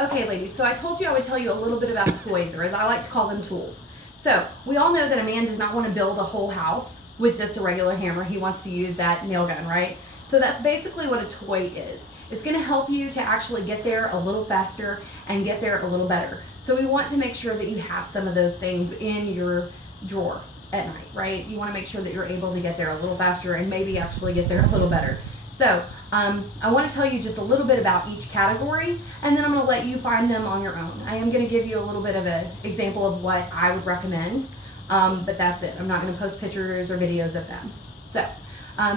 Okay, ladies, so I told you I would tell you a little bit about toys, or as I like to call them, tools. So we all know that a man does not want to build a whole house with just a regular hammer. He wants to use that nail gun, right? So that's basically what a toy is. It's going to help you to actually get there a little faster and get there a little better. So we want to make sure that you have some of those things in your drawer at night, right? You want to make sure that you're able to get there a little faster and maybe actually get there a little better. So I want to tell you just a little bit about each category, and then I'm going to let you find them on your own. I am going to give you a little bit of an example of what I would recommend, but that's it. I'm not going to post pictures or videos of them. So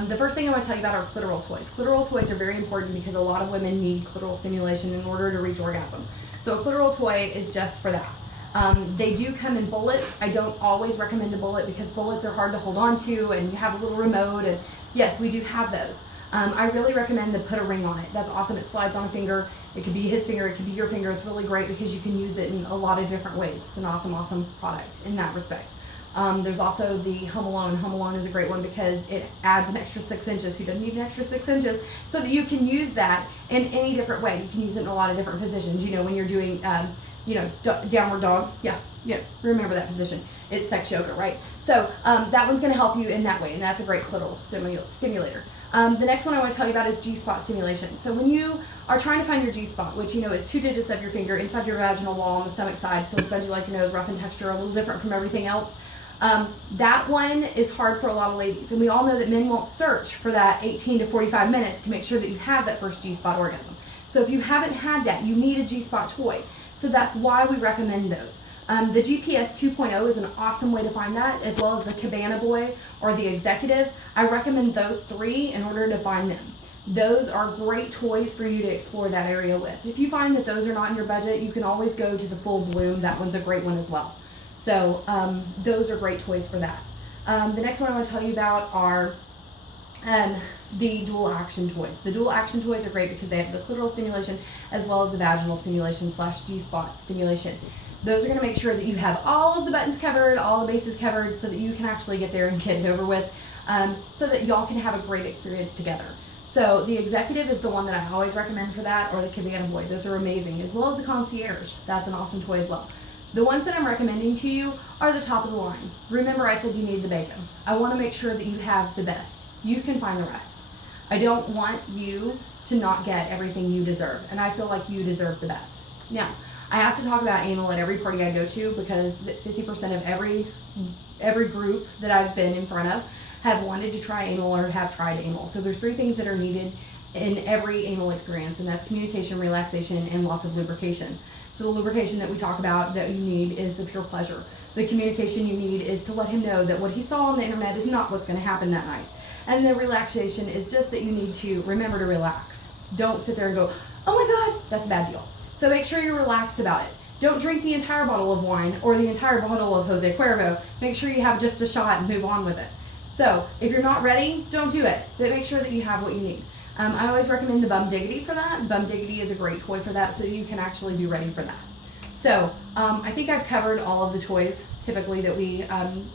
the first thing I want to tell you about are clitoral toys. Clitoral toys are very important because a lot of women need clitoral stimulation in order to reach orgasm. So a clitoral toy is just for that. They do come in bullets. I don't always recommend a bullet because bullets are hard to hold on to and you have a little remote, and yes, we do have those. I really recommend to put a ring on it. That's awesome. It slides on a finger. It could be his finger. It could be your finger. It's really great because you can use it in a lot of different ways. It's an awesome, awesome product in that respect. There's also the Home Alone. Home Alone is a great one because it adds an extra 6 inches. Who doesn't need an extra 6 inches? So that you can use that in any different way. You can use it in a lot of different positions. You know, when you're doing, downward dog. Yeah, remember that position. It's sex yoga, right? So that one's going to help you in that way, and that's a great clitoral stimulator. The next one I want to tell you about is G-spot stimulation. So when you are trying to find your G-spot, which is 2 digits of your finger inside your vaginal wall on the stomach side, feels spongy like your nose, rough in texture, a little different from everything else. That one is hard for a lot of ladies, and we all know that men won't search for that 18 to 45 minutes to make sure that you have that first G-spot orgasm. So if you haven't had that, you need a G-spot toy. So that's why we recommend those. The GPS 2.0 is an awesome way to find that, as well as the Cabana Boy or the Executive. I recommend those 3 in order to find them. Those are great toys for you to explore that area with. If you find that those are not in your budget, you can always go to the Full Bloom. That one's a great one as well. So those are great toys for that. The next one I want to tell you about are the dual action toys. The dual action toys are great because they have the clitoral stimulation as well as the vaginal stimulation / G-spot stimulation. Those are going to make sure that you have all of the buttons covered, all the bases covered, so that you can actually get there and get it over with, so that y'all can have a great experience together. So the Executive is the one that I always recommend for that, or the Cabana Boy. Those are amazing, as well as the Concierge. That's an awesome toy as well. The ones that I'm recommending to you are the top of the line. Remember, I said you need the bacon. I want to make sure that you have the best. You can find the rest. I don't want you to not get everything you deserve, and I feel like you deserve the best. Now, I have to talk about anal at every party I go to because 50% of every group that I've been in front of have wanted to try anal or have tried anal. So there's 3 things that are needed in every anal experience, and that's communication, relaxation, and lots of lubrication. So the lubrication that we talk about that you need is the pure pleasure. The communication you need is to let him know that what he saw on the internet is not what's going to happen that night. And the relaxation is just that you need to remember to relax. Don't sit there and go, oh my God, that's a bad deal. So make sure you're relaxed about it. Don't drink the entire bottle of wine or the entire bottle of Jose Cuervo. Make sure you have just a shot and move on with it. So if you're not ready, don't do it, but make sure that you have what you need. I always recommend the Bum Diggity for that. Bum Diggity is a great toy for that, so you can actually be ready for that. So I think I've covered all of the toys typically that we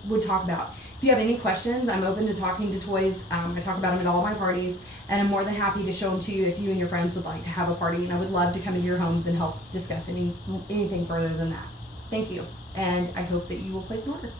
would talk about. If you have any questions, I'm open to talking to toys. I talk about them at all my parties, and I'm more than happy to show them to you if you and your friends would like to have a party, and I would love to come into your homes and help discuss anything further than that. Thank you, and I hope that you will place an order.